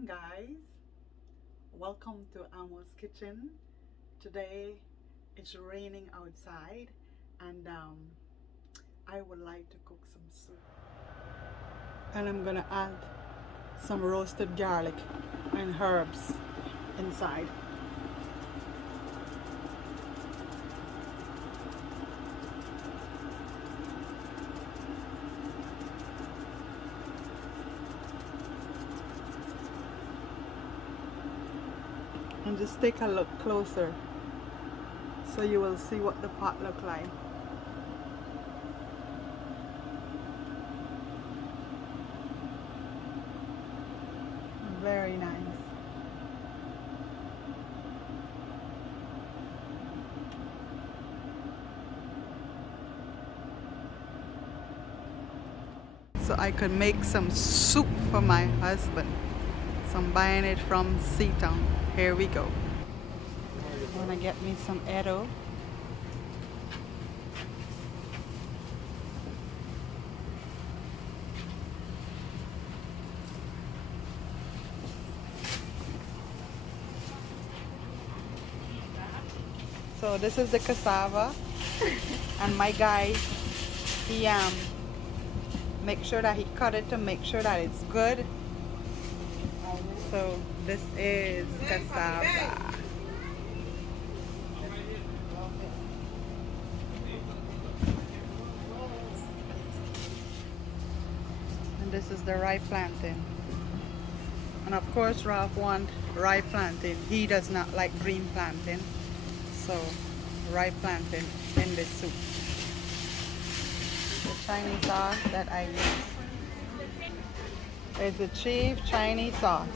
morning, guys. Welcome to Amos Kitchen. Today it's raining outside, and I would like to cook some soup. And I'm gonna add some roasted garlic and herbs inside. And just take a look closer so you will see what the pot look like. Very nice. So I could make some soup for my husband. So I'm buying it from Seatown. Here we go. I'm gonna get me some Eddoes. So this is the cassava, and my guy, he make sure that he cut it to make sure that it's good. So this is cassava. And this is the ripe plantain. And of course Ralph wants ripe plantain. He does not like green plantain. So ripe plantain in this soup. The Chinese sauce that I use is the Chief Chinese sauce.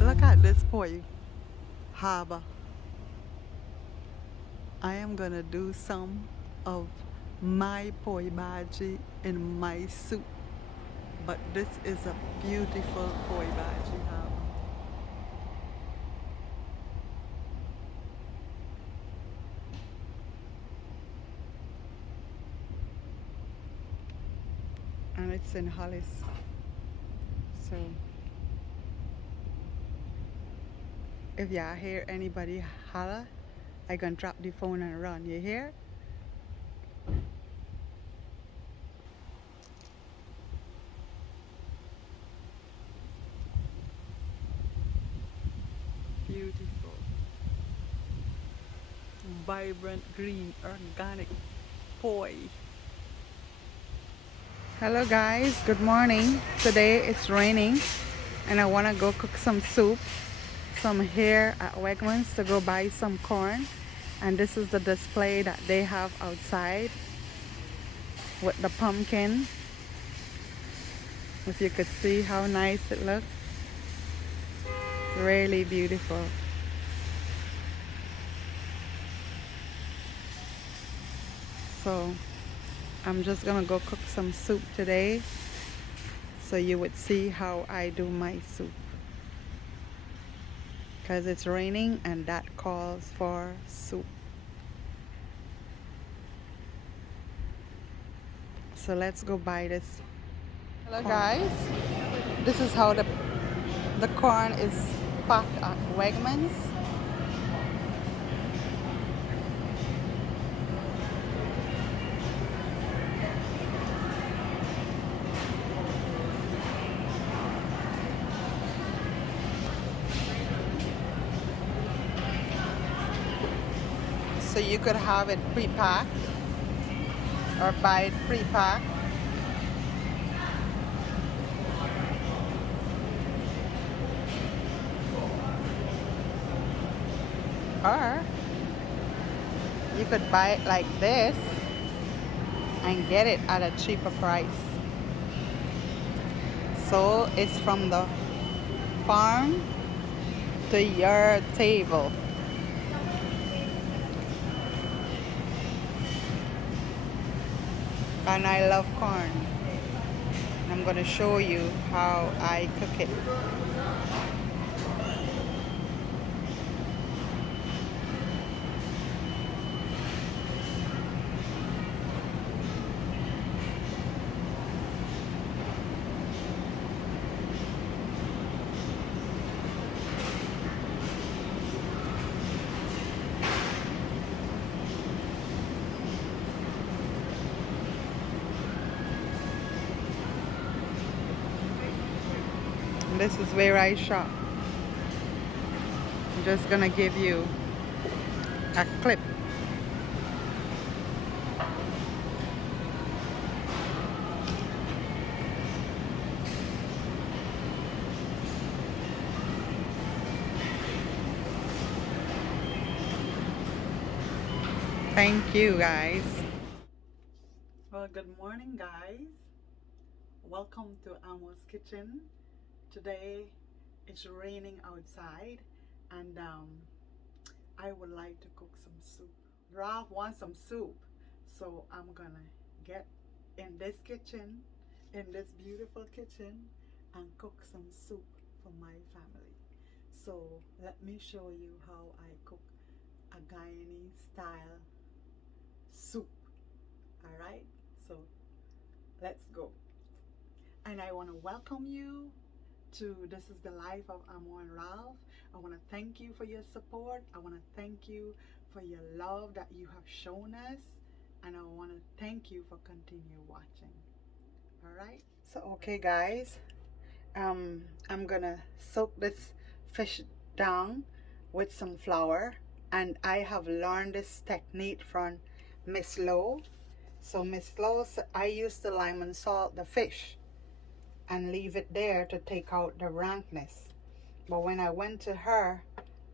Look at this poi harbor. I am gonna do some of my poi bhaji in my soup, but this is a beautiful poi bhaji harbor. And it's in Hollis. So if y'all hear anybody holler, I gonna drop the phone and run. You hear? Beautiful, vibrant green organic poi. Hello guys, good morning. Today it's raining and I want to go cook some soup. So I'm here at Wegmans to go buy some corn, and this is the display that they have outside with the pumpkin. If you could see how nice it looks, it's really beautiful. So I'm just gonna go cook some soup today so you would see how I do my soup, because it's raining and that calls for soup. So let's go buy this. Hello guys, this is how the corn is packed at Wegmans. So you could have it pre-packed or buy it pre-packed. Or you could buy it like this and get it at a cheaper price. So it's from the farm to your table. And I love corn. I'm going to show you how I cook it. This is where I shop. I'm just gonna give you a clip. Thank you, guys. Well, good morning, guys. Welcome to Amos Kitchen. Today it's raining outside, and I would like to cook some soup. Ralph wants some soup, so I'm gonna get in this kitchen, in this beautiful kitchen, and cook some soup for my family. So let me show you how I cook a Guyanese style soup. All right, so let's go. And I want to welcome you to This is the Life of Amo and Ralph. I want to thank you for your support. I want to thank you for your love that you have shown us, and I want to thank you for continue watching. All right, so okay, guys, I'm gonna soak this fish down with some flour, and I have learned this technique from Miss Lowe. So Miss Lowe, I used to lime and salt the fish and leave it there to take out the rankness. But when I went to her,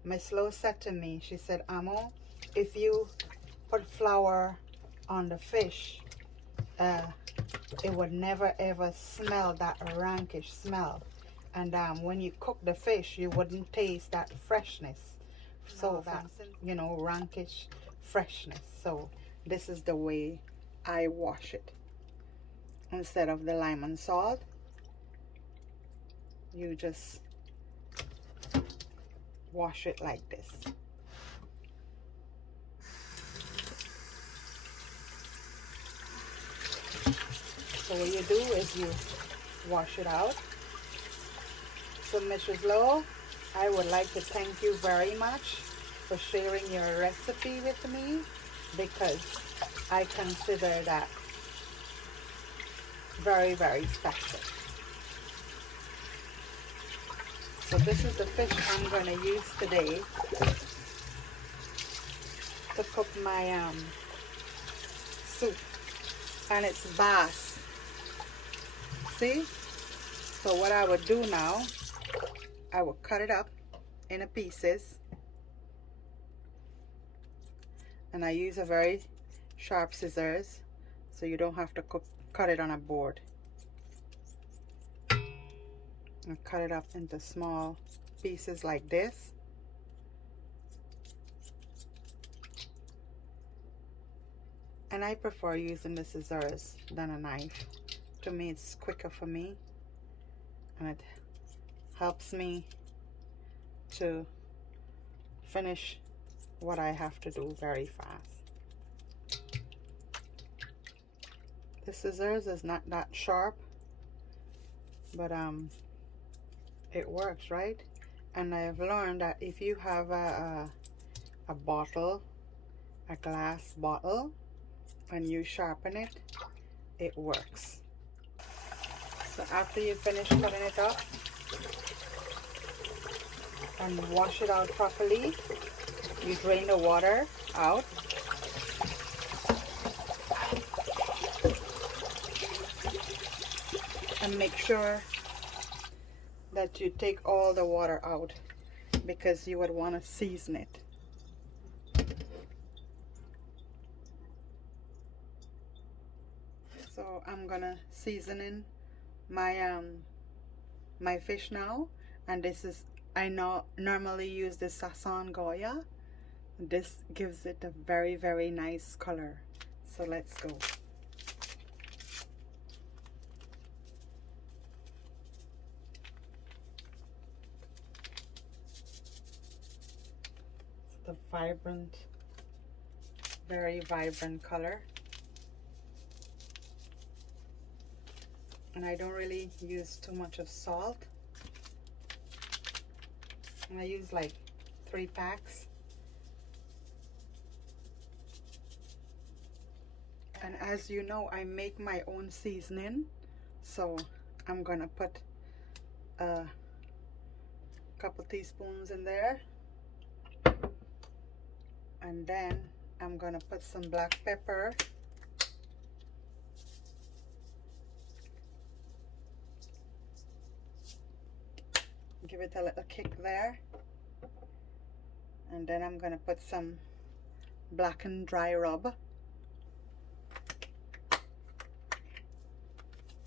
Miss Lowe said to me, she said, Amo, if you put flour on the fish, it would never ever smell that rankish smell. And when you cook the fish, you wouldn't taste that freshness. So that, you know, rankish freshness. So this is the way I wash it. Instead of the lime and salt, you just wash it like this. So what you do is you wash it out. So Mrs. Lowe, I would like to thank you very much for sharing your recipe with me, because I consider that very, very special. So this is the fish I'm going to use today to cook my soup, and it's bass. See? So what I would do now, I will cut it up into pieces, and I use a very sharp scissors so you don't have to cut it on a board. And cut it up into small pieces like this. And I prefer using the scissors than a knife. To me, it's quicker for me, and it helps me to finish what I have to do very fast. The scissors is not that sharp, but it works, right? And I've learned that if you have a bottle, a glass bottle, and you sharpen it, it works. So after you finish cutting it up and wash it out properly, you drain the water out. And make sure that you take all the water out, because you would want to season it. So I'm gonna season in my my fish now, and this is, I normally use the Sazon Goya. This gives it a very, very nice color. So let's go. The vibrant, very vibrant color. And I don't really use too much of salt. And I use like 3 packs. And as you know, I make my own seasoning, so I'm gonna put a couple teaspoons in there. And then I'm gonna put some black pepper. Give it a little kick there. And then I'm gonna put some blackened dry rub.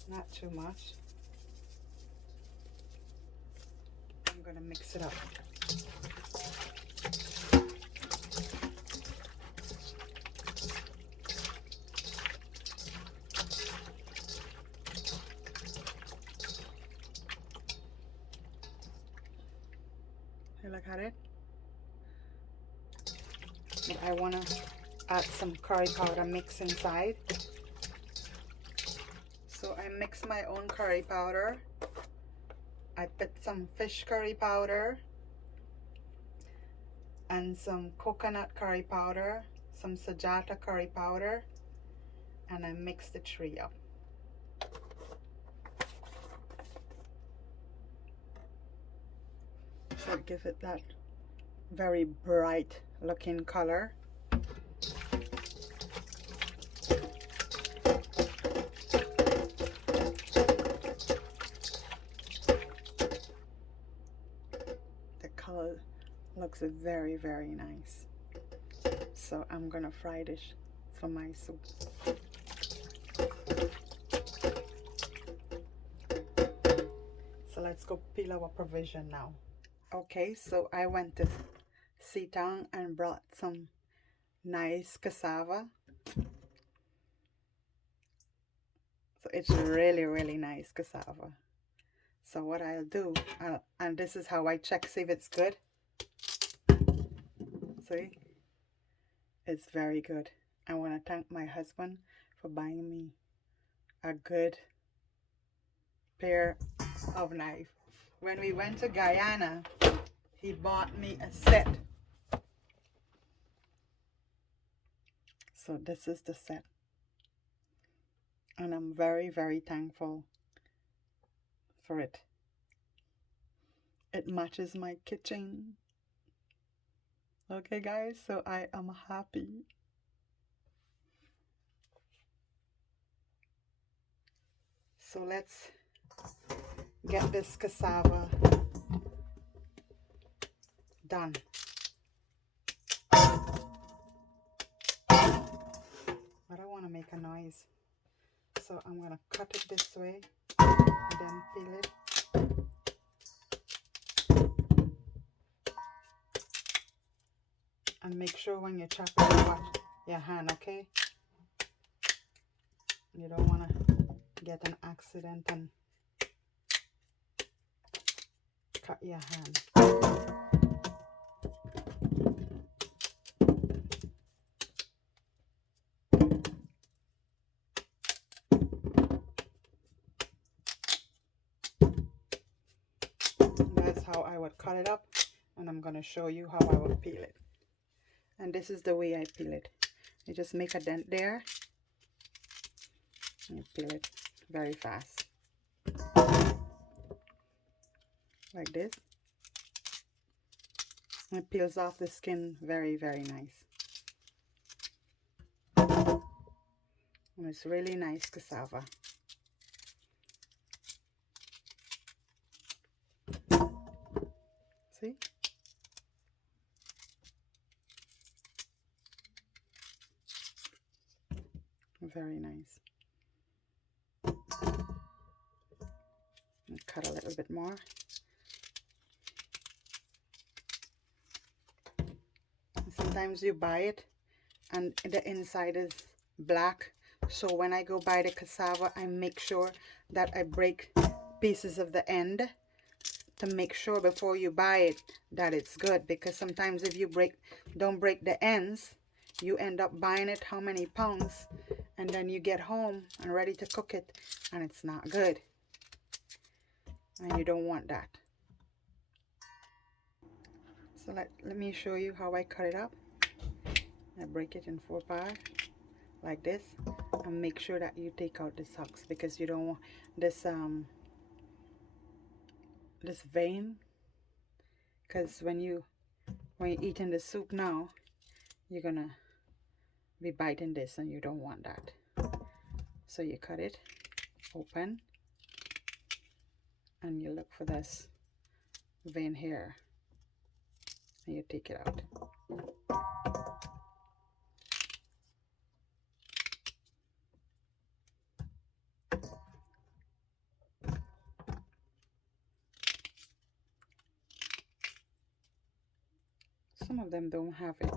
Not too much. I'm gonna mix it up. You look at it. And I wanna add some curry powder mix inside. So I mix my own curry powder. I put some fish curry powder and some coconut curry powder, some sajata curry powder, and I mix the three up. So give it that very bright looking color. Color looks very, very nice. So I'm gonna fry this for my soup. So let's go peel our provision now. Okay, so I went to Sitang and brought some nice cassava. So it's really, really nice cassava. So what I'll do, and this is how I check, see if it's good. See, it's very good. I want to thank my husband for buying me a good pair of knives. When we went to Guyana, he bought me a set. So this is the set. And I'm very, very thankful for it. It matches my kitchen. Okay guys, so I am happy. So let's get this cassava done. But I want to make a noise. So I'm going to cut it this way and then peel it. And make sure when you chop it, you watch your hand, okay? You don't want to get an accident and cut your hand. That's how I would cut it up, and I'm going to show you how I would peel it. And this is the way I peel it. You just make a dent there and you peel it very fast, like this, and it peels off the skin very, very nice. And it's really nice cassava. See? Very nice. And cut a little bit more. Sometimes you buy it and the inside is black. So when I go buy the cassava, I make sure that I break pieces of the end to make sure before you buy it that it's good. Because sometimes if you don't break the ends, you end up buying it how many pounds, and then you get home and ready to cook it and it's not good, and you don't want that. So let me show you how I cut it up. I break it in 4 parts like this, and make sure that you take out the socks, because you don't want this this vein, because when you're eating the soup now, you're gonna be biting this, and you don't want that. So you cut it open, and you look for this vein here, and you take it out. Some of them don't have it,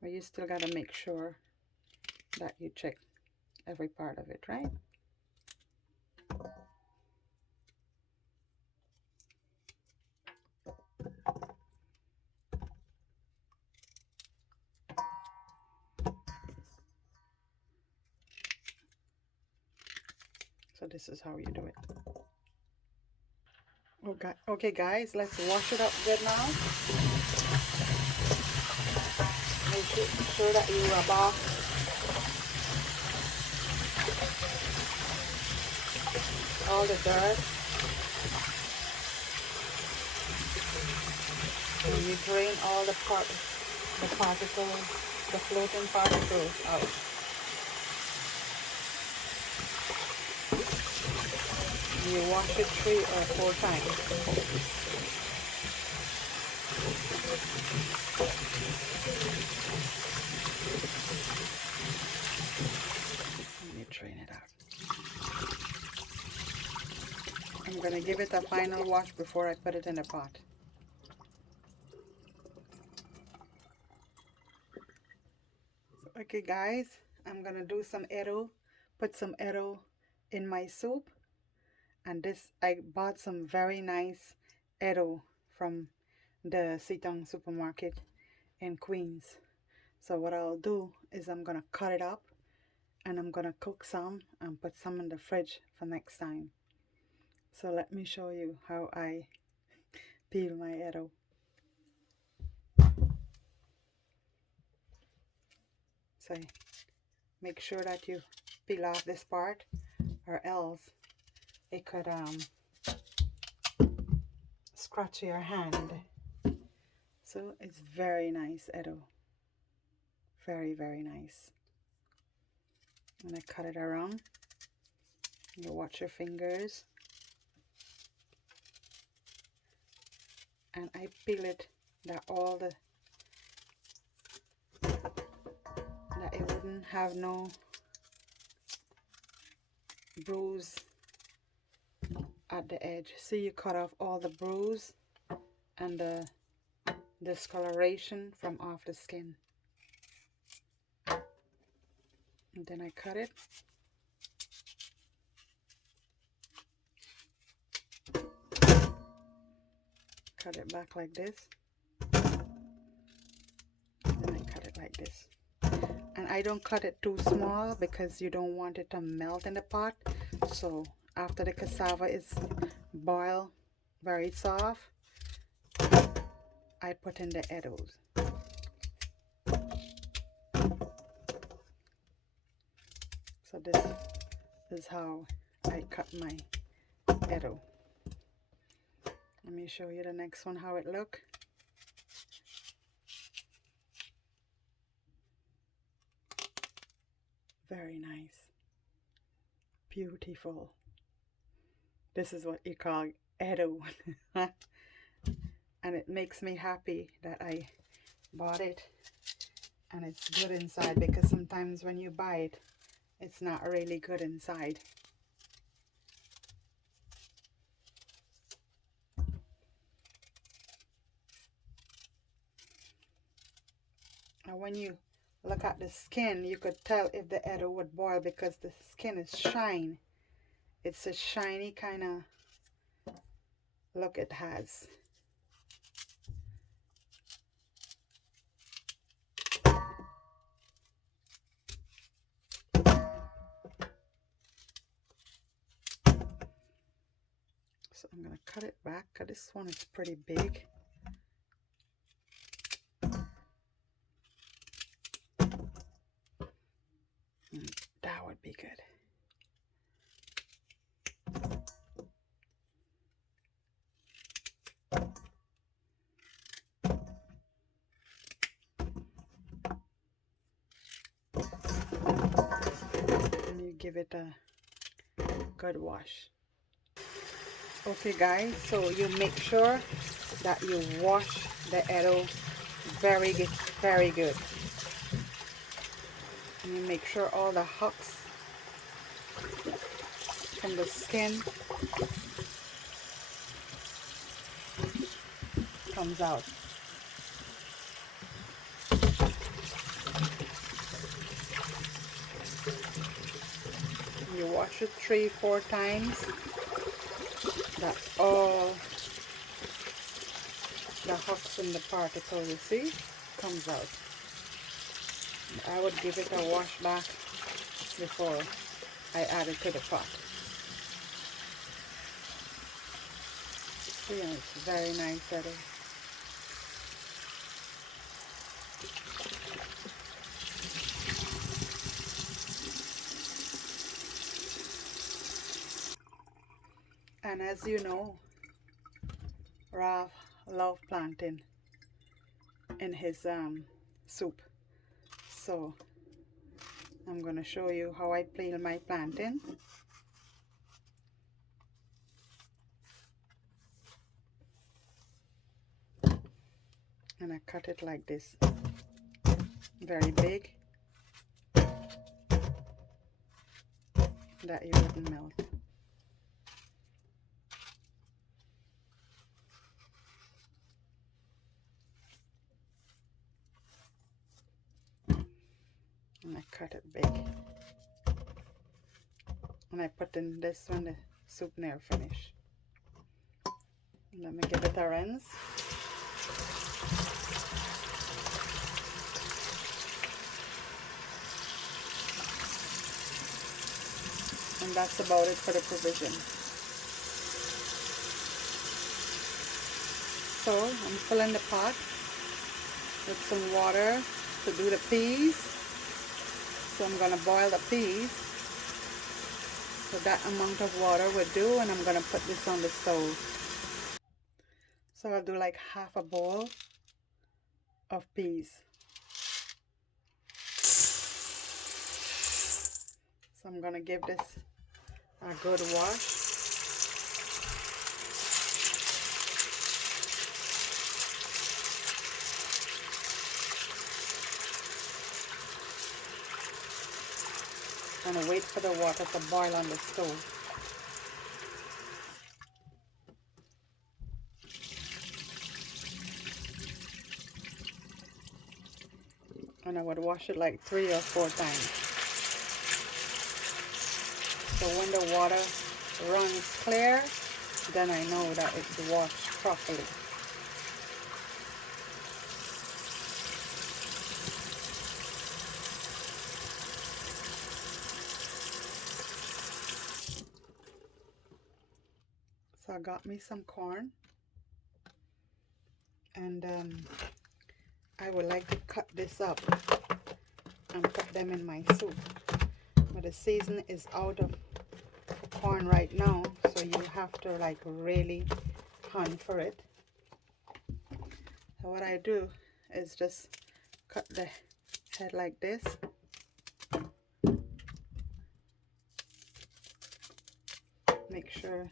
but you still gotta make sure that you check every part of it, right? So this is how you do it. Okay guys, let's wash it up good now. Make sure that you rub off all the dirt. And you drain all the particles, the floating particles out. You wash it 3 or 4 times. Let me drain it out. I'm going to give it a final wash before I put it in the pot. Okay guys, I'm going to do some Eddoes, put some Eddoes in my soup. And this, I bought some very nice Eddoes from the Sitong supermarket in Queens. So what I'll do is I'm gonna cut it up, and I'm gonna cook some and put some in the fridge for next time. So let me show you how I peel my Eddoes. So make sure that you peel off this part, or else it could scratch your hand. So it's very nice Eddoes, very nice. And I cut it around. You watch your fingers, and I peel it that that it wouldn't have no bruise at the edge. So you cut off all the bruise and the discoloration from off the skin. And then I cut it. Cut it back like this. Then I cut it like this. And I don't cut it too small because you don't want it to melt in the pot. So after the cassava is boiled very soft, I put in the Eddoes. So this is how I cut my Eddoes. Let me show you the next one, how it look. Very nice. Beautiful. This is what you call Eddoes. And it makes me happy that I bought it and it's good inside, because sometimes when you buy it, it's not really good inside. And when you look at the skin, you could tell if the Eddoes would boil because the skin is shine. It's a shiny kind of look it has. So I'm going to cut it back because this one is pretty big. That would be good. give it a good wash. Okay guys, so you make sure that you wash the Eddo very good. And you make sure all the husks from the skin comes out. You wash it 3-4 times, that all the husks and the particles, you see, comes out. I would give it a wash back before I add it to the pot. See, it's very nice Eddo. And as you know, Ralph loves plantain in his soup. So I'm going to show you how I peel my plantain. And I cut it like this, very big, that you wouldn't melt. And I cut it big. And I put in this when the soup near finish. Let me give it a rinse. And that's about it for the provision. So I'm filling the pot with some water to do the peas. So I'm going to boil the peas. So that amount of water will do, and I'm going to put this on the stove. So I'll do like half a bowl of peas. So I'm going to give this a good wash. And wait for the water to boil on the stove. And I would wash it like 3 or 4 times. So when the water runs clear, then I know that it's washed properly. So I got me some corn, and I would like to cut this up and put them in my soup. But the season is out of corn right now, so you have to like really hunt for it. So what I do is just cut the head like this. Make sure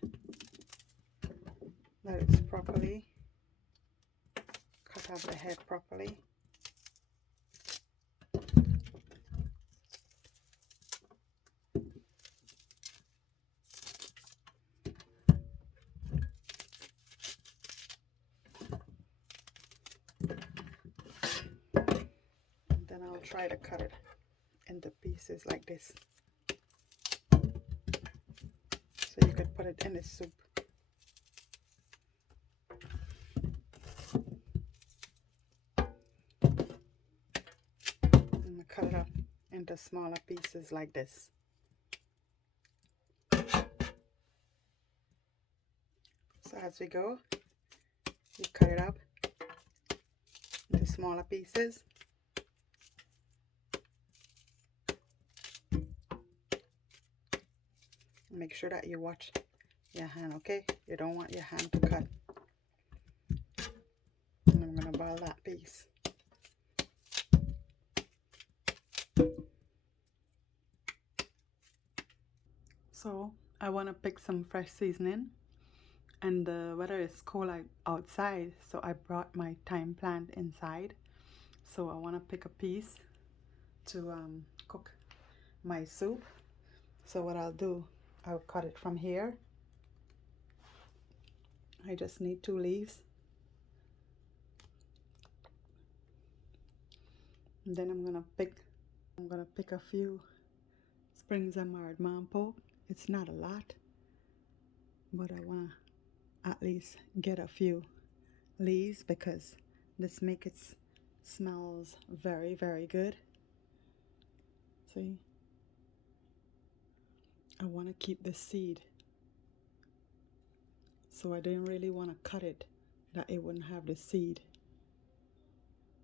that it's properly cut off the head properly. And then I'll try to cut it into pieces like this, so you could put it in the soup. Cut it up into smaller pieces like this. So as we go, you cut it up into smaller pieces. Make sure that you watch your hand, okay? You don't want your hand to cut. And I'm going to boil that piece. I want to pick some fresh seasoning, and the weather is cold outside, so I brought my thyme plant inside. So I want to pick a piece to cook my soup. So what I'll do, I'll cut it from here. I just need 2 leaves. And then I'm gonna pick a few springs of marred mampo. It's not a lot, but I wanna at least get a few leaves because this makes it smells very, very good. See, I want to keep the seed, so I didn't really want to cut it that it wouldn't have the seed.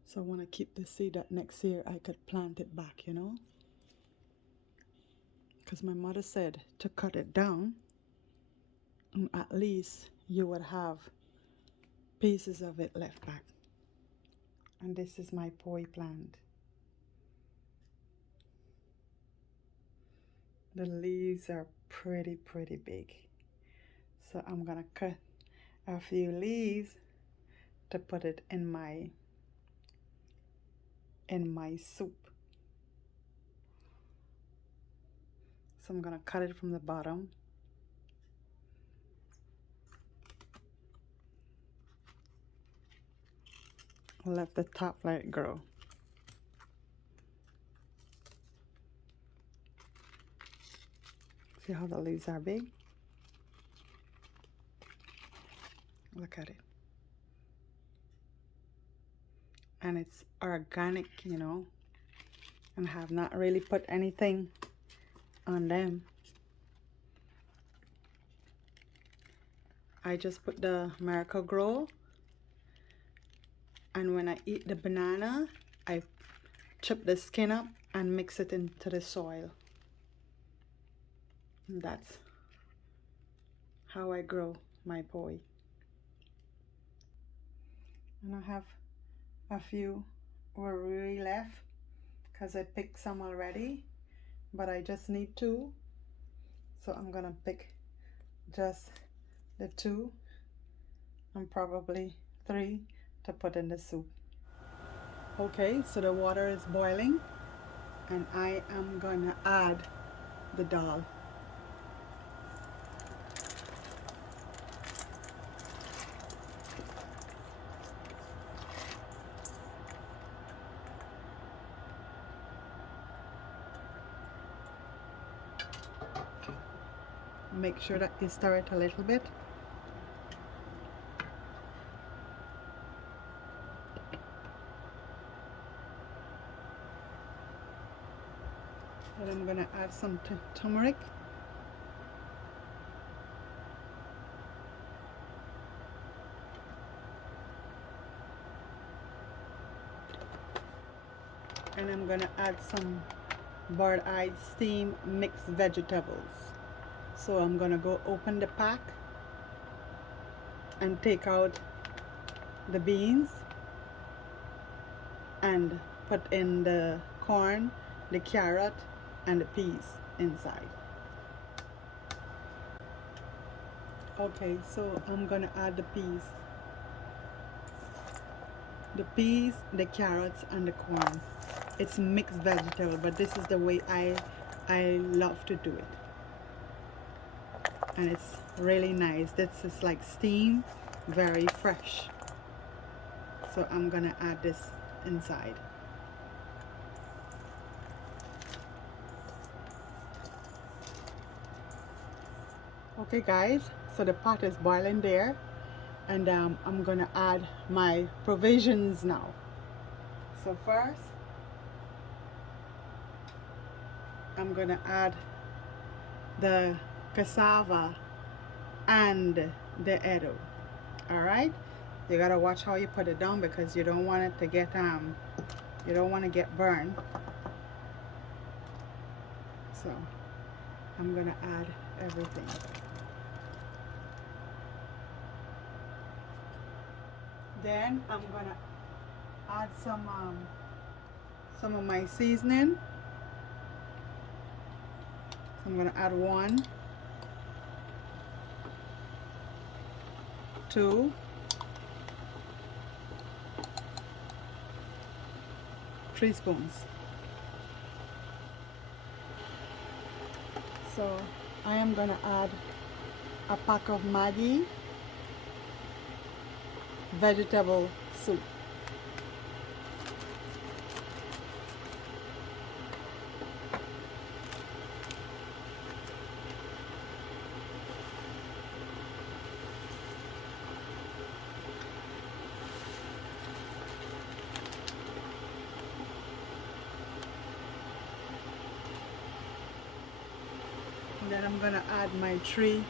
So I want to keep the seed that next year I could plant it back, you know, because my mother said to cut it down and at least you would have pieces of it left back. And this is my poi plant. The leaves are pretty big, so I'm gonna cut a few leaves to put it in my soup. So I'm gonna cut it from the bottom. Let the top let it grow. See how the leaves are big? Look at it. And it's organic, you know, and have not really put anything on them. I just put the Miracle-Gro, and when I eat the banana, I chip the skin up and mix it into the soil. And that's how I grow my poi. And I have a few wiri left because I picked some already, but I just need 2, so I'm gonna pick just the 2 and probably 3 to put in the soup. Okay, so the water is boiling and I am gonna add the dal. Make sure that you stir it a little bit. And I'm gonna add some turmeric. And I'm gonna add some bird-eyed steamed mixed vegetables. So I'm gonna go open the pack and take out the beans and put in the corn, the carrot, and the peas inside. Okay, so I'm gonna add the peas, the carrots, and the corn. It's mixed vegetable, but this is the way I love to do it. And it's really nice. This is like steamed, very fresh. So I'm gonna add this inside. Okay guys, so the pot is boiling there, and I'm gonna add my provisions now. So first I'm gonna add the cassava and the Eddoes. All right, you gotta watch how you put it down because you don't want it to get you don't want to get burned. So I'm gonna add everything. Then I'm gonna add some of my seasoning. So I'm gonna add 1. 2, 3 spoons. So I am gonna add a pack of Maggi vegetable soup. And then I'm gonna add my 3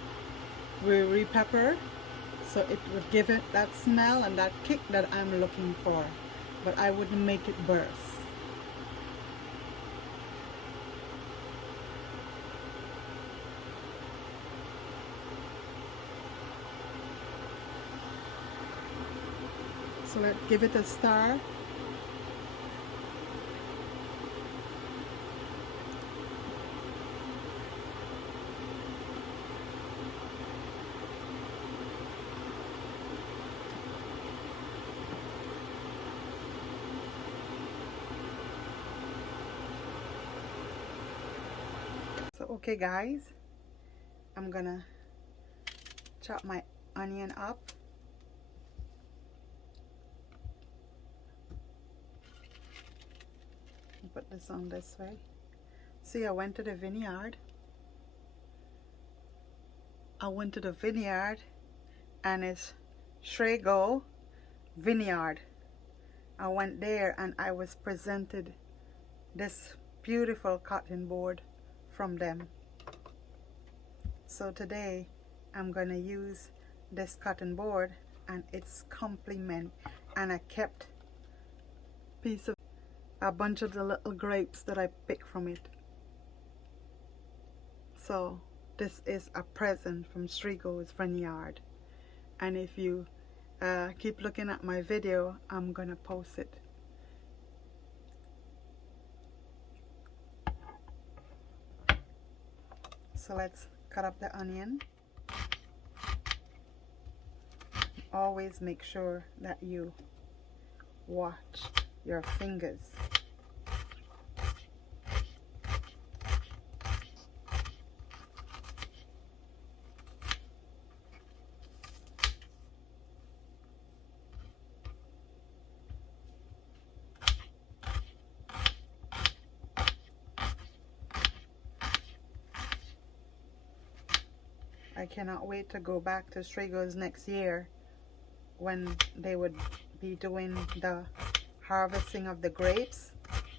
wiri pepper, so it would give it that smell and that kick that I'm looking for, but I wouldn't make it burst. So let's give it a stir. Okay guys, I'm gonna chop my onion up. Put this on this way. See, I went to the vineyard. And it's Shrego Vineyard. I went there and I was presented this beautiful cotton board from them. So today I'm gonna use this cotton board and its complement, and I kept a bunch of the little grapes that I picked from it. So this is a present from Srigo's Vineyard, and if you keep looking at my video, I'm gonna post it. So let's cut up the onion. Always make sure that you watch your fingers. I cannot wait to go back to Srigo's next year when they would be doing the harvesting of the grapes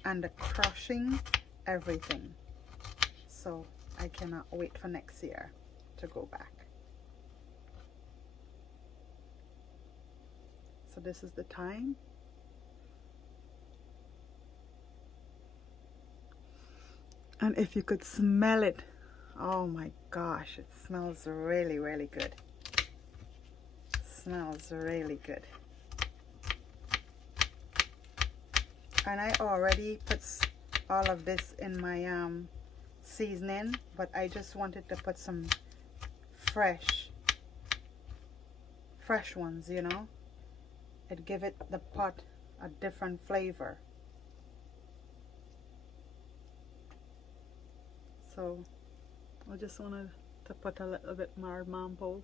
and the crushing everything. So I cannot wait for next year to go back. So this is the thyme. And if you could smell it, oh my gosh, it smells really, really good. Smells really good. And I already put all of this in my seasoning, but I just wanted to put some fresh ones, you know. It'd give it the pot a different flavor. So I just wanted to put a little bit more mampo,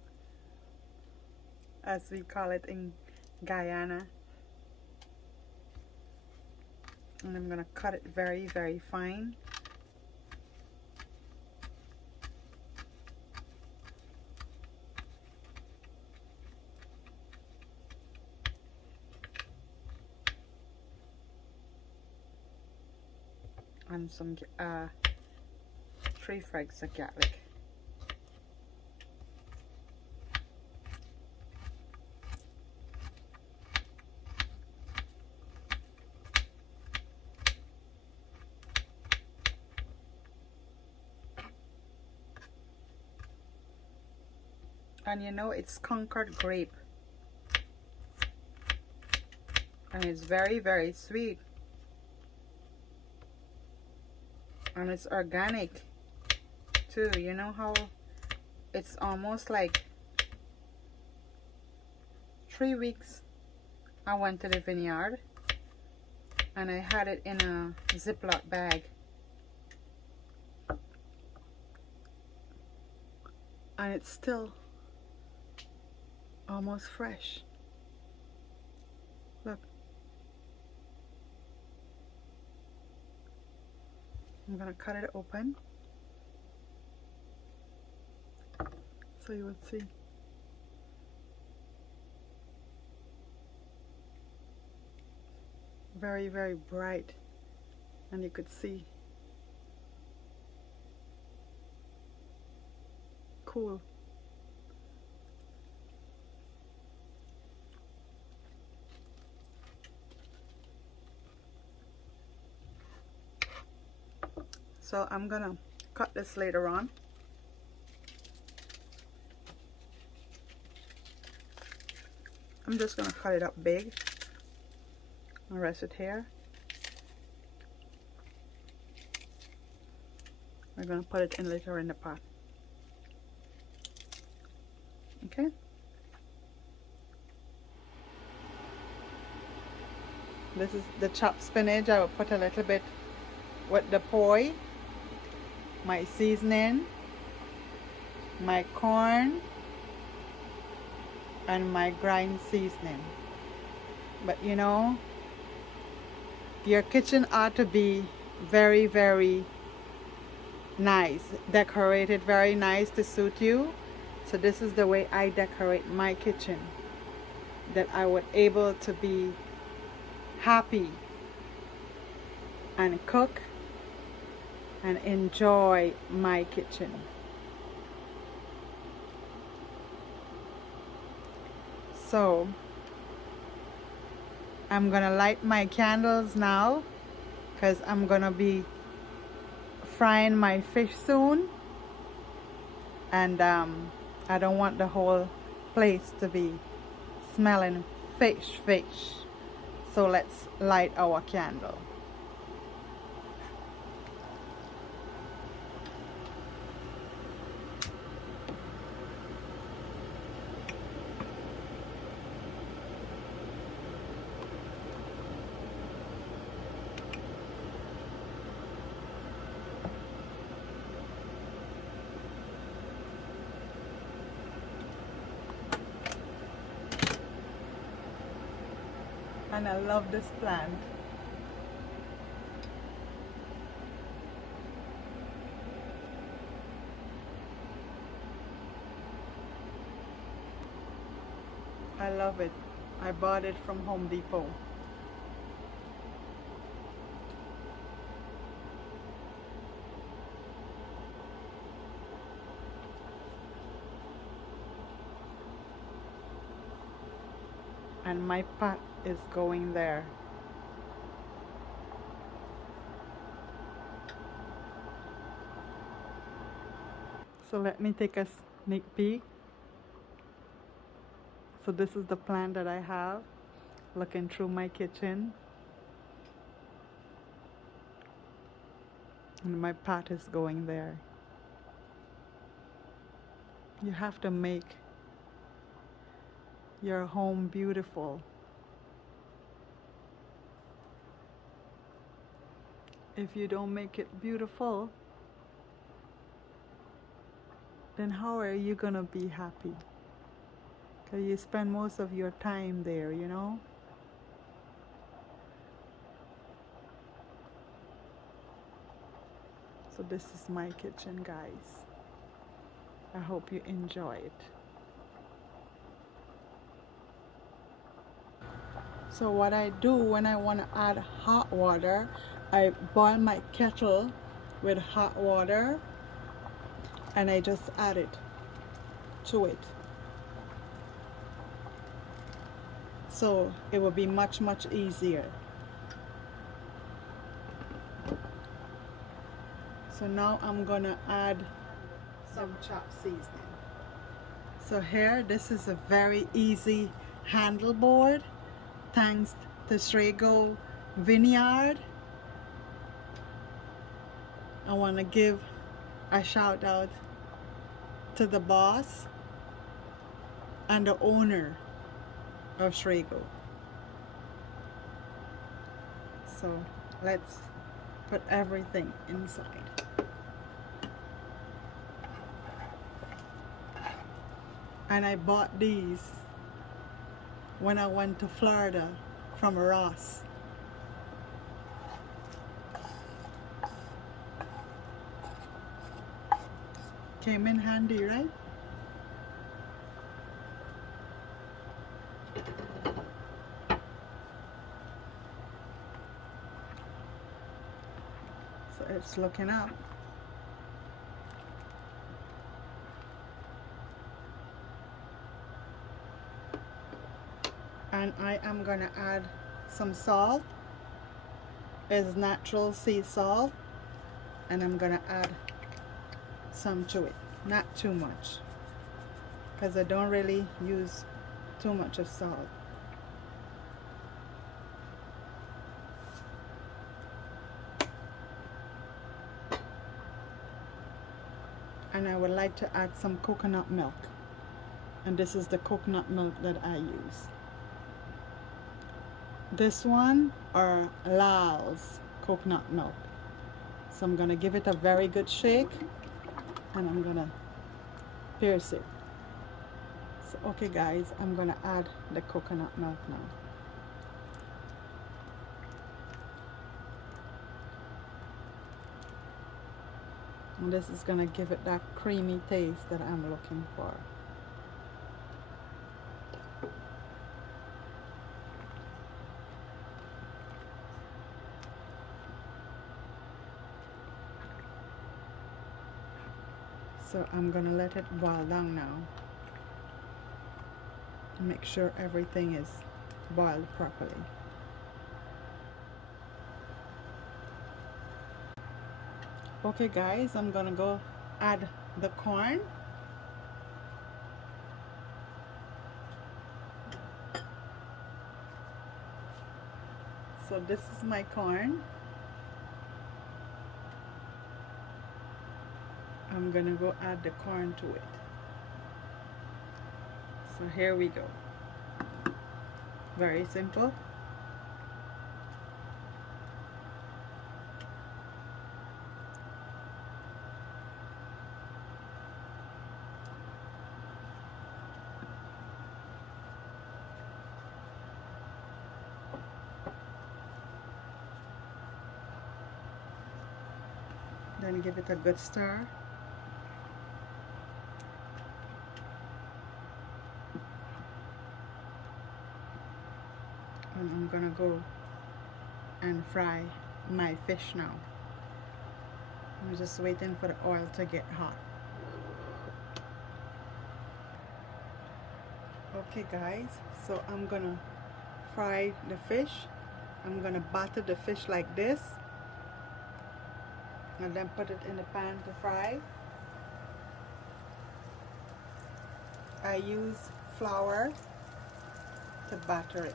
as we call it in Guyana. And I'm gonna cut it very, very fine. And some 3 frags of garlic. And you know, it's Concord grape, and it's very, very sweet, and it's organic too. You know how it's almost like 3 weeks I went to the vineyard and I had it in a Ziploc bag. And it's still almost fresh. Look. I'm gonna cut it open so you would see. Very, very bright, and you could see. Cool. So I'm gonna cut this later on. I'm just gonna cut it up big and rest it here. We're gonna put it in later in the pot. Okay. This is the chopped spinach. I will put a little bit with the poi, my seasoning, my corn, and my grind seasoning. But you know, your kitchen ought to be very, very nice, decorated very nice to suit you. So this is the way I decorate my kitchen, that I would able to be happy and cook and enjoy my kitchen. So I'm gonna light my candles now because I'm gonna be frying my fish soon, and I don't want the whole place to be smelling fish. So let's light our candle. And I love this plant. I love it. I bought it from Home Depot. And my pot is going there. So let me take a sneak peek. So this is the plant that I have, looking through my kitchen. And my pot is going there. You have to make your home beautiful. If you don't make it beautiful, then how are you gonna be happy? Because you spend most of your time there, you know? So this is my kitchen, guys. I hope you enjoy it. So what I do when I want to add hot water, I boil my kettle with hot water and I just add it to it. So it will be much easier. So now I'm gonna add some chopped seasoning. So here, this is a very easy handle board, thanks to Strago Vineyard. I want to give a shout out to the boss and the owner of Shrego. So let's put everything inside. And I bought these when I went to Florida from Ross. Came in handy, right? So it's looking up. And I am gonna add some salt. It's natural sea salt, and I'm gonna add some to it, not too much, because I don't really use too much of salt. And I would like to add some coconut milk, and this is the coconut milk that I use. This one are Lal's coconut milk. So I'm gonna give it a very good shake, and I'm gonna pierce it. So okay guys, I'm gonna add the coconut milk now. And this is gonna give it that creamy taste that I'm looking for. So I'm gonna let it boil down now. Make sure everything is boiled properly. Okay guys, I'm gonna go add the corn. So this is my corn. I'm gonna go add the corn to it. So here we go. Very simple. Then give it a good stir. And I'm gonna go and fry my fish now. I'm just waiting for the oil to get hot. Okay guys, so I'm gonna fry the fish. I'm gonna batter the fish like this and then put it in the pan to fry. I use flour to batter it.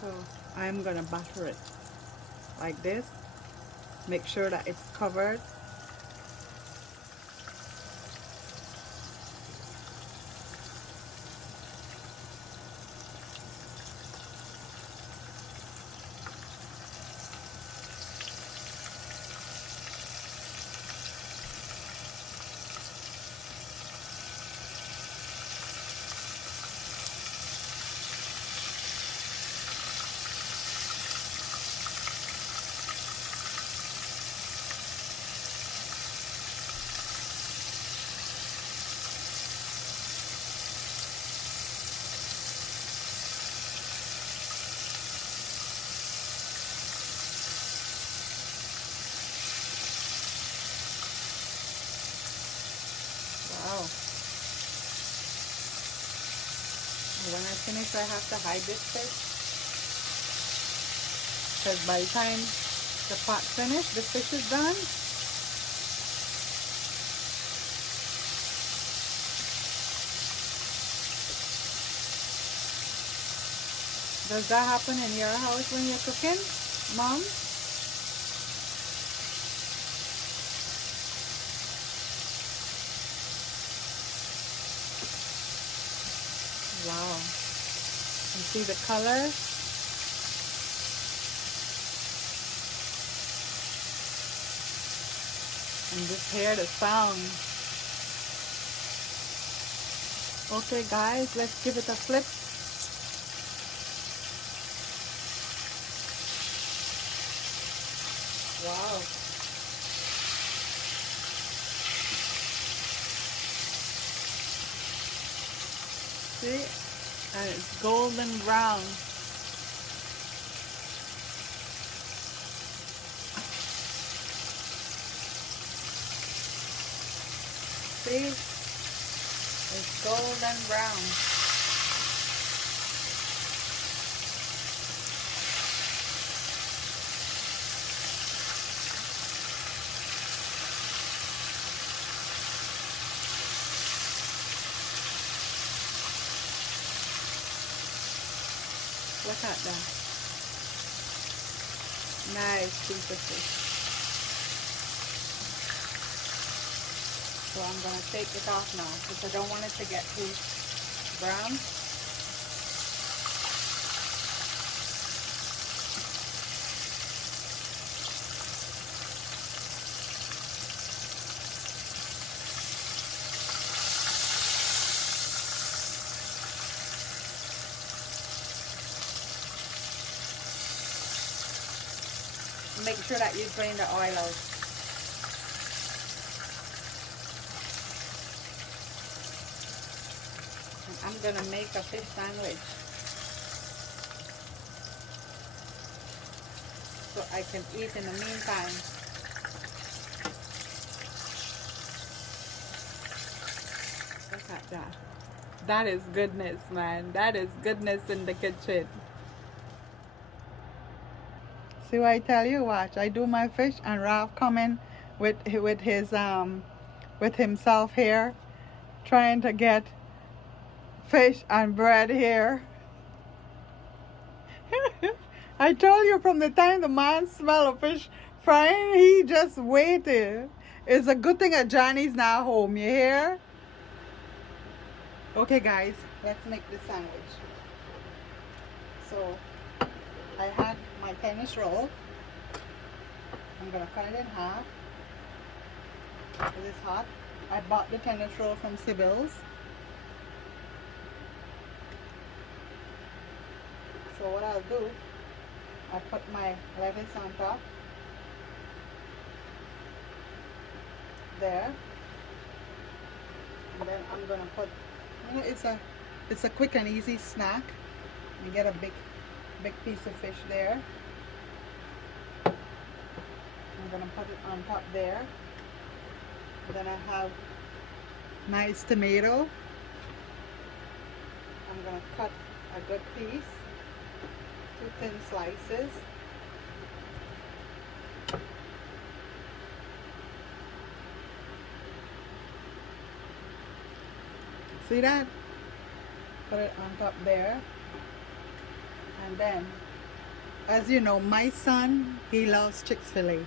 So I'm gonna batter it like this. Make sure that it's covered. Wow. When I finish, I have to hide this fish, because by the time the pot finishes, the fish is done. Does that happen in your house when you're cooking, Mom? Wow. You see the color? And just hear the sound. Okay guys, let's give it a flip. Wow. See? And it's golden brown. See? It's golden brown. Look at that. Nice piece of fish. So I'm going to take it off now because I don't want it to get too brown. Make sure that you drain the oil out. And I'm gonna make a fish sandwich so I can eat in the meantime. Look at that. That is goodness, man. That is goodness in the kitchen. See what I tell you? Watch. I do my fish and Ralph coming with himself here, trying to get fish and bread here. I told you from the time the man smelled a fish frying, he just waited. It's a good thing that Johnny's not home. You hear? Okay, guys, let's make the sandwich. So I had my tennis roll. I'm gonna cut it in half because it's hot. I bought the tennis roll from Sibyl's. So what I'll do, I put my lettuce on top there, and then I'm gonna put, you know, it's a quick and easy snack. You get a big piece of fish there. I'm gonna put it on top there. And then I have nice tomato. I'm gonna cut a good piece, 2 thin slices. See that? Put it on top there. And then, as you know, my son, he loves Chick-fil-A.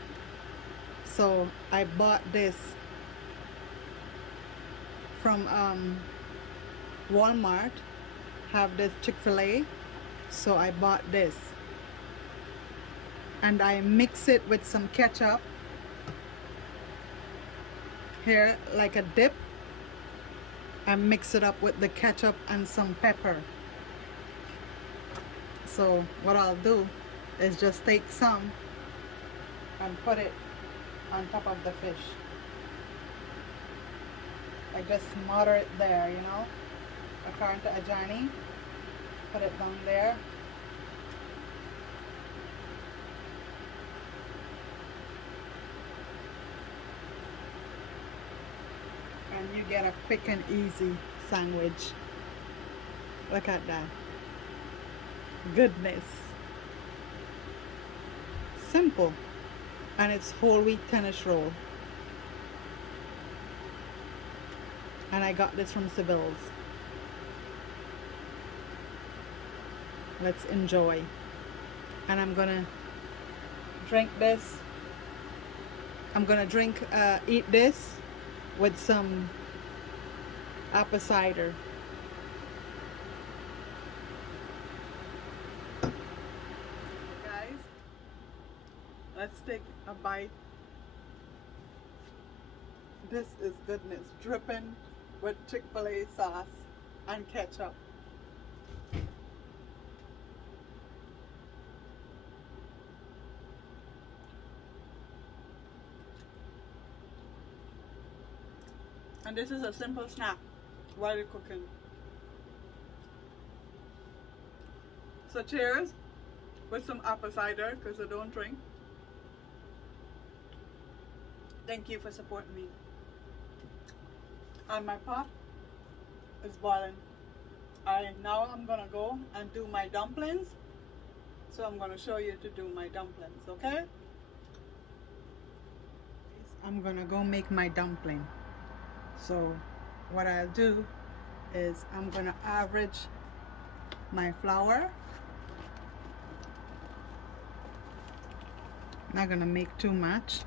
So I bought this from Walmart. Have this Chick-fil-A. So I bought this. And I mix it with some ketchup. Here, like a dip. I mix it up with the ketchup and some pepper. So what I'll do is just take some and put it on top of the fish. I just smother it there, you know, according to Ajani. Put it down there. And you get a quick and easy sandwich. Look at that. Goodness. Simple. And it's whole wheat tennis roll. And I got this from Sibyl's. Let's enjoy. And I'm gonna drink this. I'm gonna eat this with some apple cider. Let's take a bite. This is goodness, dripping with Chick-fil-A sauce and ketchup. And this is a simple snack while you're cooking. So cheers with some apple cider because I don't drink. Thank you for supporting me. And my pot is boiling. Now I'm gonna go and do my dumplings. So I'm gonna show you to do my dumplings, okay? I'm gonna go make my dumpling. So what I'll do is I'm gonna average my flour. Not gonna make too much.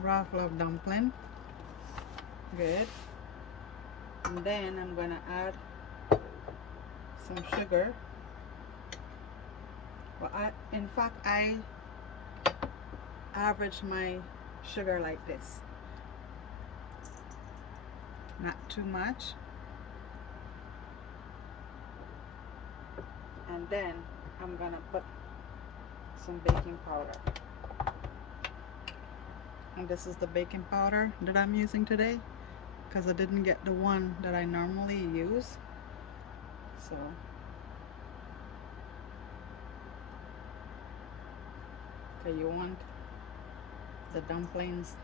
Raw flour dumpling. Good. And then I'm gonna add some sugar. Well, in fact, I average my sugar like this. Not too much. And then I'm gonna put some baking powder. And this is the baking powder that I'm using today because I didn't get the one that I normally use. So okay, you want the dumplings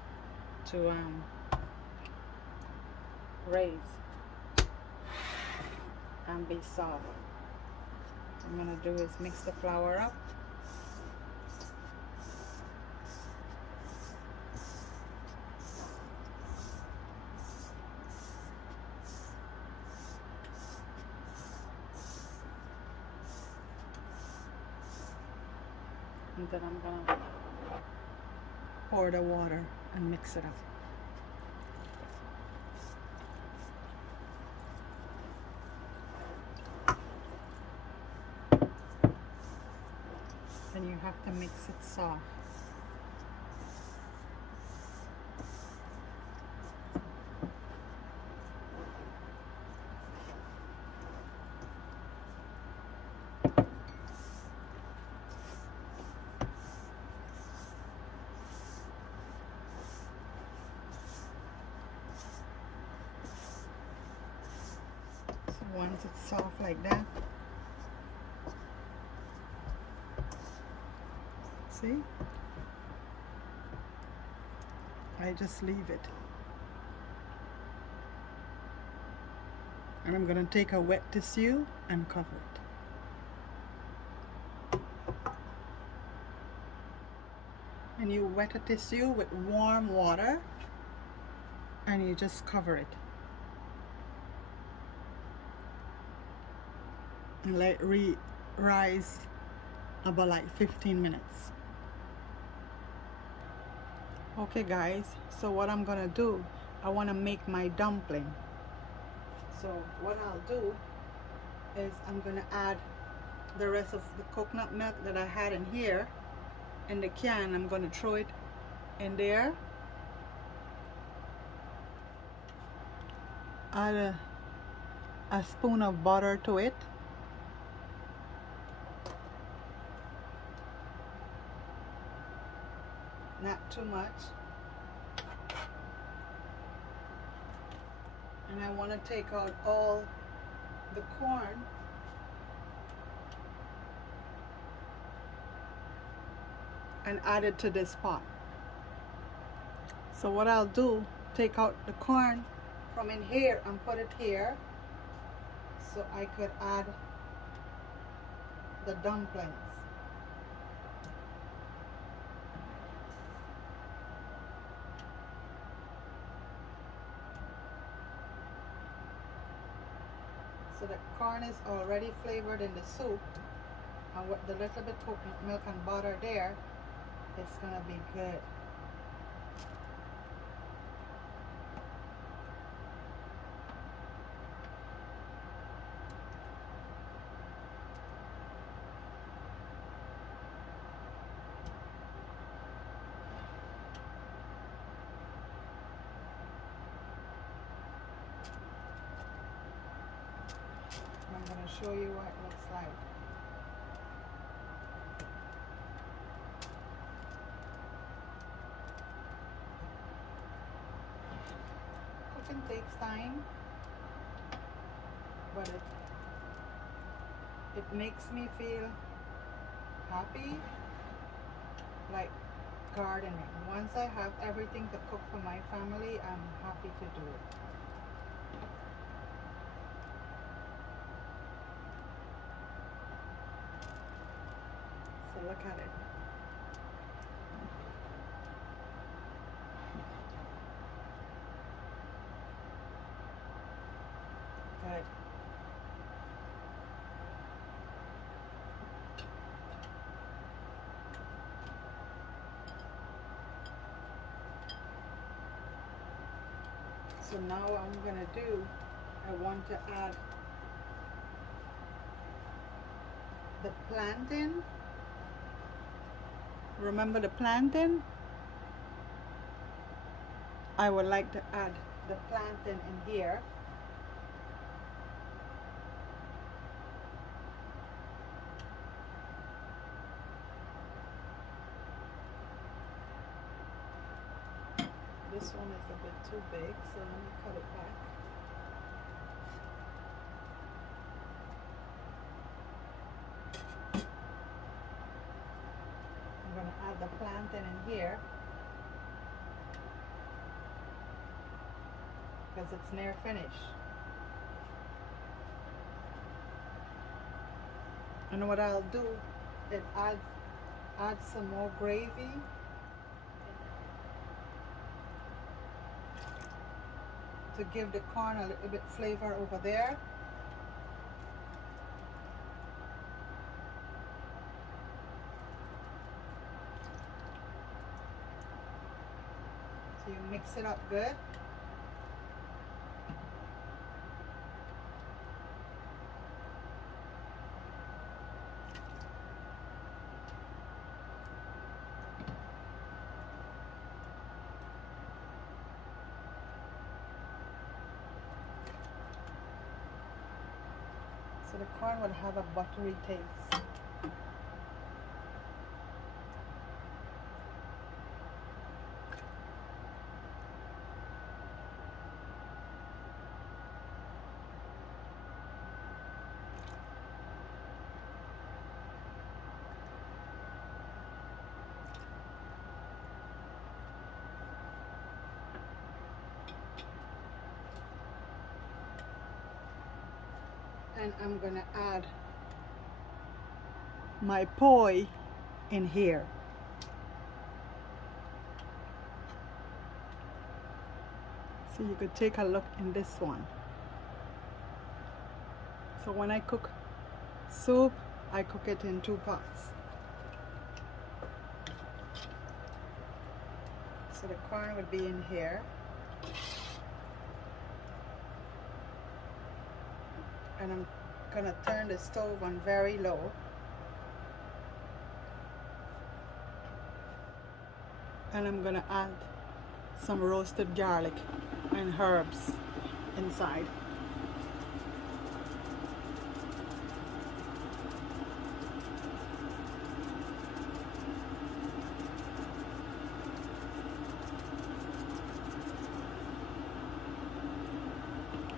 to raise and be soft. What I'm gonna do is mix the flour up. And then I'm gonna pour the water and mix it up. And you have to mix it soft. Once it's soft like that, see, I just leave it. And I'm going to take a wet tissue and cover it. And you wet a tissue with warm water and you just cover it. And let it rise about like 15 minutes. Okay guys, so what I'm gonna do, I want to make my dumpling. So what I'll do is I'm gonna add the rest of the coconut milk that I had in here in the can. I'm gonna throw it in there. Add a spoon of butter to it. Not too much. And I want to take out all the corn and add it to this pot. So what I'll do, take out the corn from in here and put it here so I could add the dumplings. So the corn is already flavored in the soup, and with the little bit coconut milk and butter there, it's gonna be good. I'm going to show you what it looks like. Cooking takes time, but it makes me feel happy, like gardening. Once I have everything to cook for my family, I'm happy to do it. So look at it. Good. So now what I'm gonna do, I want to add the plantain. Remember the plantain? I would like to add the plantain in here. This one is a bit too big, so let me cut it back. I'm going to add the plantain in here because it's near finished. And what I'll do is add some more gravy. To give the corn a little bit flavor over there. So you mix it up good. So the corn would have a buttery taste. And I'm gonna add my poi in here. So you could take a look in this one. So when I cook soup, I cook it in 2 pots. So the corn would be in here. And I'm gonna turn the stove on very low. And I'm gonna add some roasted garlic and herbs inside.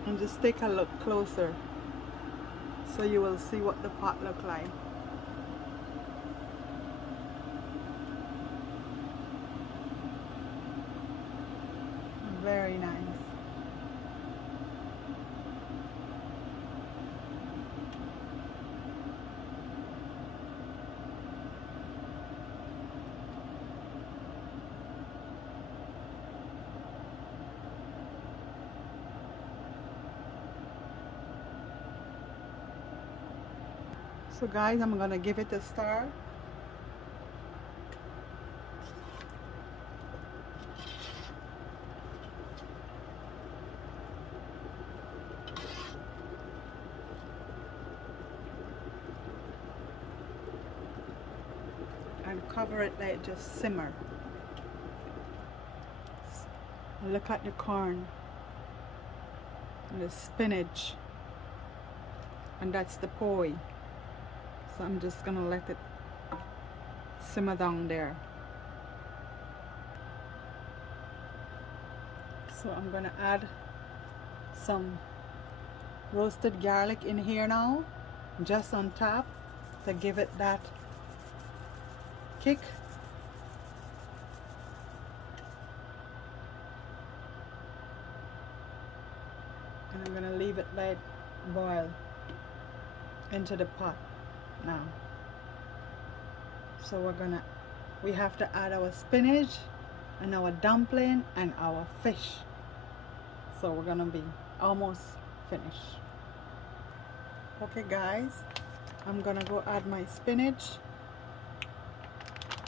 And just take a look closer so you will see what the pot look like. Very nice. So guys, I'm gonna give it a stir. And cover it, let it just simmer. Look at the corn and the spinach. and that's the poi. So I'm just gonna let it simmer down there. So I'm gonna add some roasted garlic in here now, just on top, to give it that kick. And I'm gonna leave it let boil into the pot now. So we have to add our spinach and our dumpling and our fish. So we're gonna be almost finished. Okay guys, I'm gonna go add my spinach,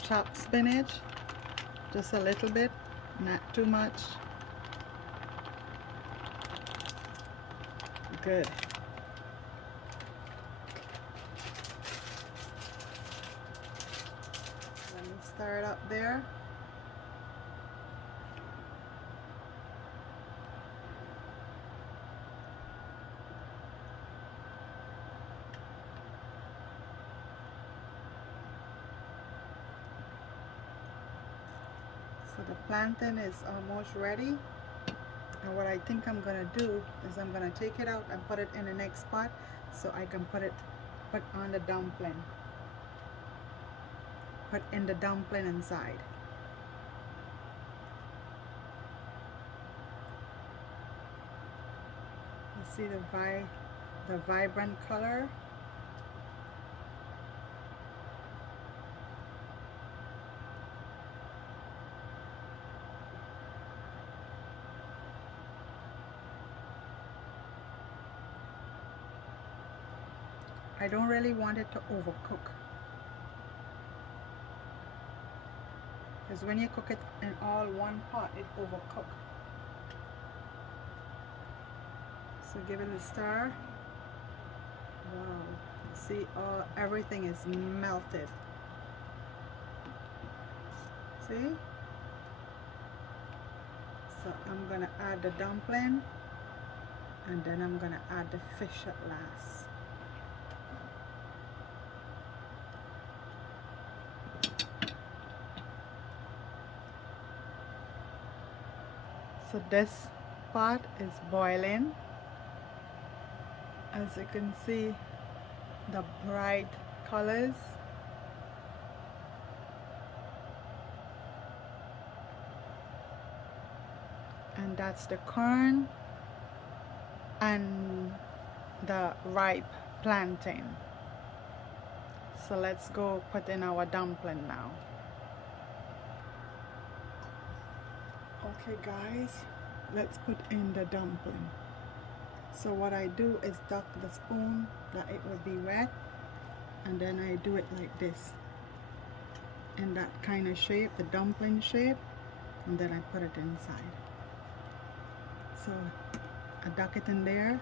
chopped spinach, just a little bit, not too much. Good. Let me stir it up there. So the plantain is almost ready. And what I think I'm gonna do is I'm gonna take it out and put it in the next pot so I can put on the dumpling. Put in the dumpling inside. You see the vibrant color? I don't really want it to overcook, because when you cook it in all one pot, it overcooks. So give it a stir. Wow, see, everything is melted. See? So I'm gonna add the dumpling, and then I'm gonna add the fish at last. So this pot is boiling. As you can see, the bright colors. And that's the corn and the ripe plantain. So let's go put in our dumpling now. Okay guys, let's put in the dumpling. So what I do is duck the spoon that it will be wet, and then I do it like this, in that kind of shape, the dumpling shape, and then I put it inside. So I duck it in there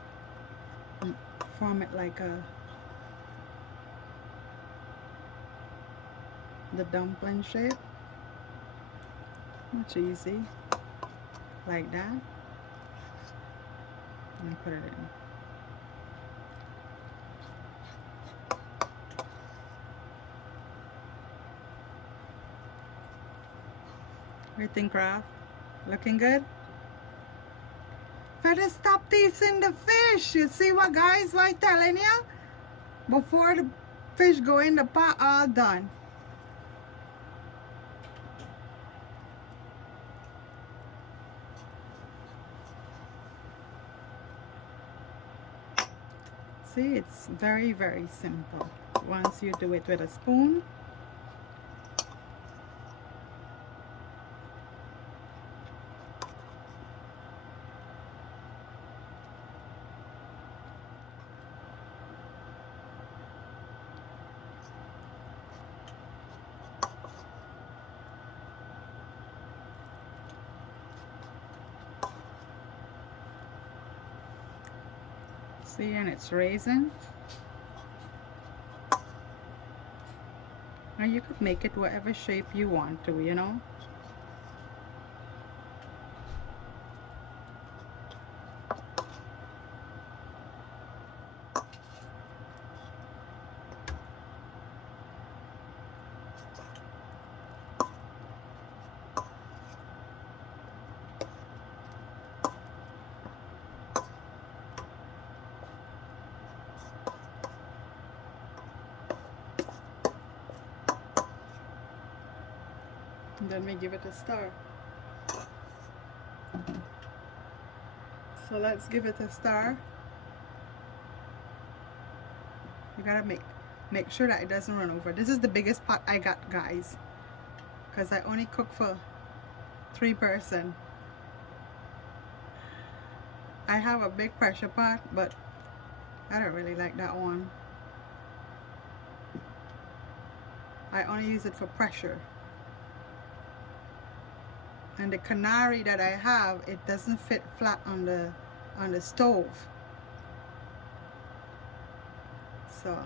and form it like the dumpling shape. Much easy, like that, and put it in. What do you think, Ralph? Looking good? Better stop tasting the fish. You see what, guys, what I'm telling you? Before the fish go in the pot, all done. See, it's very, very simple once you do it with a spoon. See, and it's raising. Now you could make it whatever shape you want to, you know. And then we give it a stir. So let's give it a stir. You gotta make sure that it doesn't run over. This is the biggest pot I got, guys, because I only cook for 3 person. I have a big pressure pot, but I don't really like that one. I only use it for pressure. And the canary that I have, it doesn't fit flat on the stove. So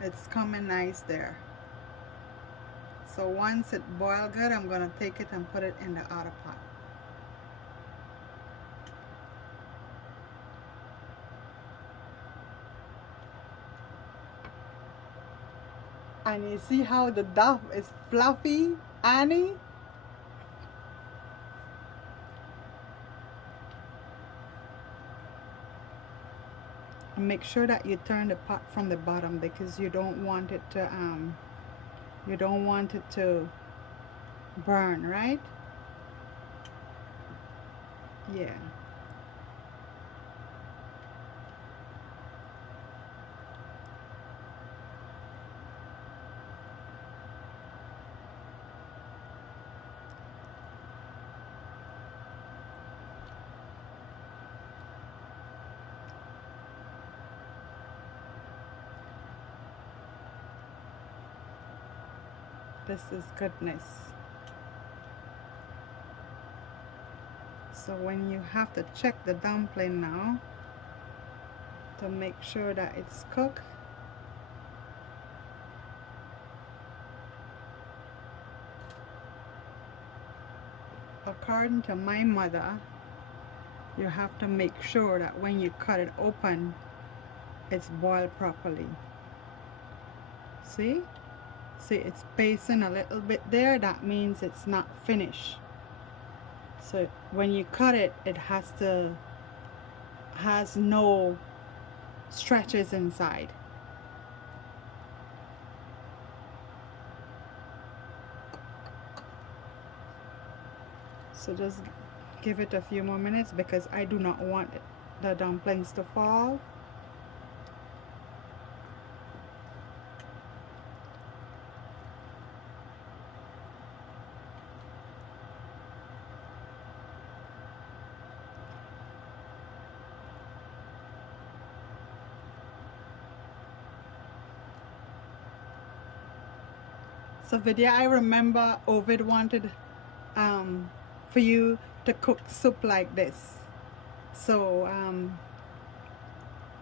it's coming nice there. So once it boils good, I'm gonna take it and put it in the other pot. And you see how the dough is fluffy, Annie? And make sure that you turn the pot from the bottom, because you don't want it to burn, right? Yeah. This is goodness. So when you have to check the dumpling now to make sure that it's cooked, according to my mother, you have to make sure that when you cut it open, it's boiled properly. See? See, it's pacing a little bit there. That means it's not finished. So when you cut it, it has no stretches inside. So just give it a few more minutes, because I do not want the dumplings to fall. So Vidya, I remember Ovid wanted for you to cook soup like this. So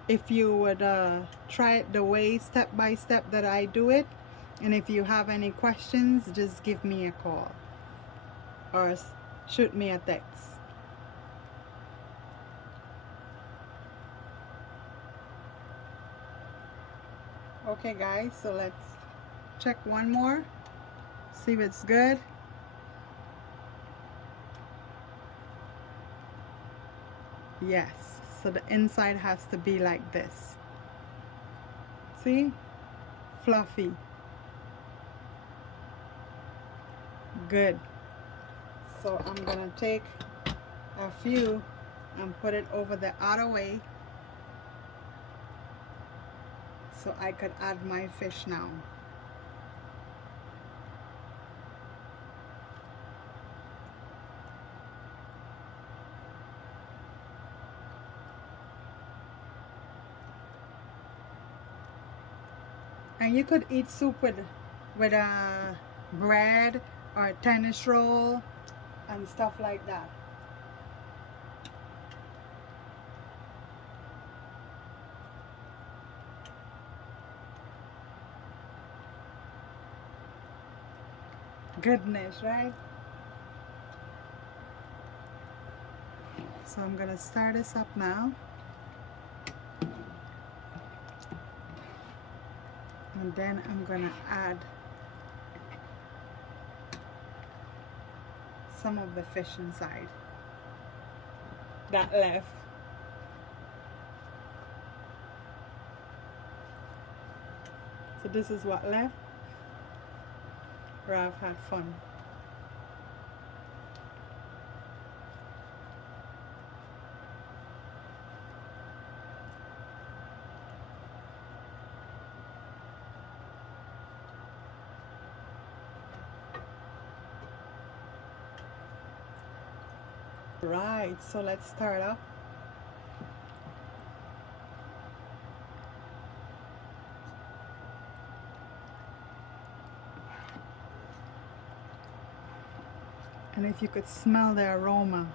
if you would try it the way step by step that I do it, and if you have any questions, just give me a call or shoot me a text. Okay guys, so let's check one more, see if it's good. Yes, so the inside has to be like this. See? Fluffy. Good. So I'm gonna take a few and put it over the other way so I could add my fish now. And you could eat soup with bread or tennis roll and stuff like that. Goodness, right? So I'm gonna start this up now. And then I'm gonna add some of the fish inside that left. So this is what left. Rav had fun. Right, so let's start up. And if you could smell the aroma,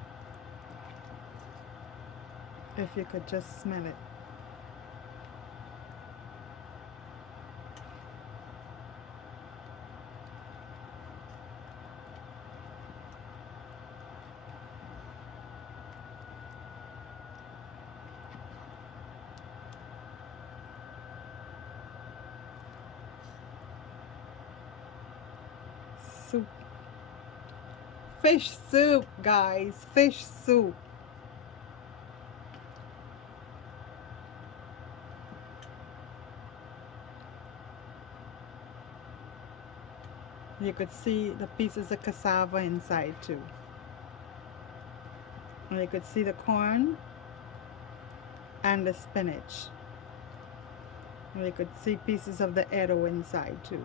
if you could just smell it. Soup. Fish soup, guys. Fish soup. You could see the pieces of cassava inside too. And you could see the corn and the spinach. And you could see pieces of the Eddoes inside too.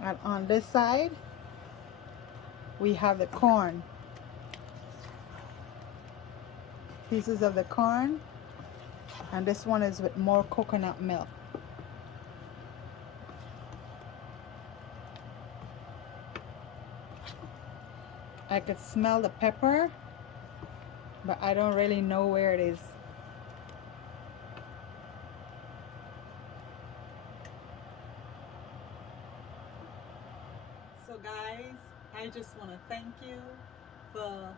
And on this side, we have the corn. Pieces of the corn. And this one is with more coconut milk. I could smell the pepper, but I don't really know where it is. So guys, I just want to thank you for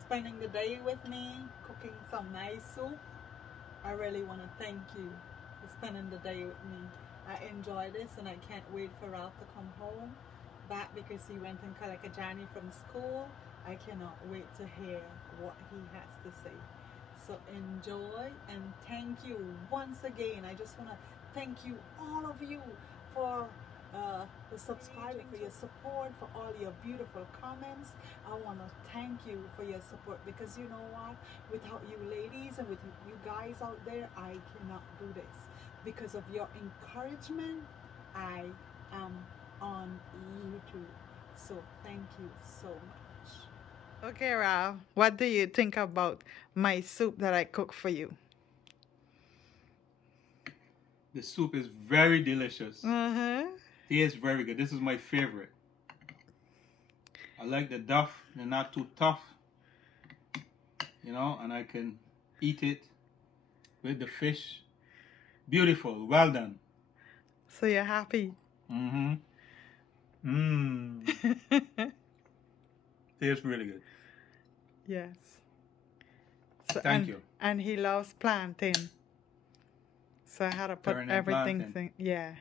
spending the day with me, cooking some nice soup. I really want to thank you for spending the day with me. I enjoy this and I can't wait for Ralph to come home back because he went and collected Johnny from school. I cannot wait to hear what he has to say. So enjoy and thank you once again. I just want to thank you, all of you, for the subscribing, for your support, for all your beautiful comments. I want to thank you for your support because you know what? Without you ladies and with you guys out there, I cannot do this. Because of your encouragement, I am on YouTube. So thank you so much. Okay, Ralph, what do you think about my soup that I cook for you? The soup is very delicious. Uh-huh. Tastes very good. This is my favorite. I like the duff. They're not too tough. You know, and I can eat it with the fish. Beautiful. Well done. So you're happy? Mm-hmm. Mmm. Tastes really good. Yes. So, Thank you. And he loves plantain. So I had to put Turn and everything, plantain. yeah,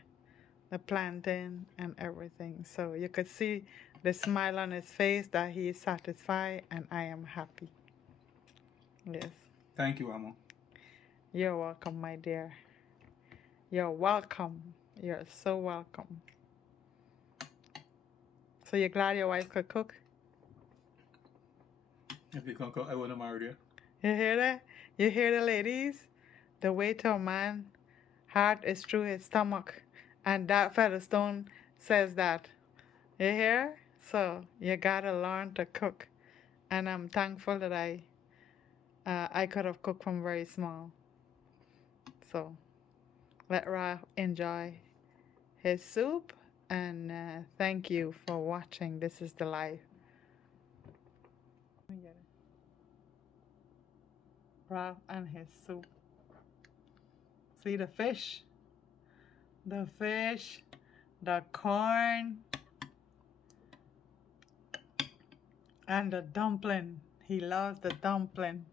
the plantain and everything. So you could see the smile on his face that he is satisfied and I am happy. Yes. Thank you, Amo. You're welcome, my dear. You're welcome. You're so welcome. So you're glad your wife could cook? If you can cook, I wouldn't marry you. You hear that? You hear the ladies? The way to a man heart is through his stomach. And that Featherstone says that. You hear? So you gotta learn to cook. And I'm thankful that I could have cooked from very small. So let Ralph enjoy his soup. And thank you for watching. This is the life. Ralph and his soup. See the fish? The fish, the corn, and the dumpling. He loves the dumpling.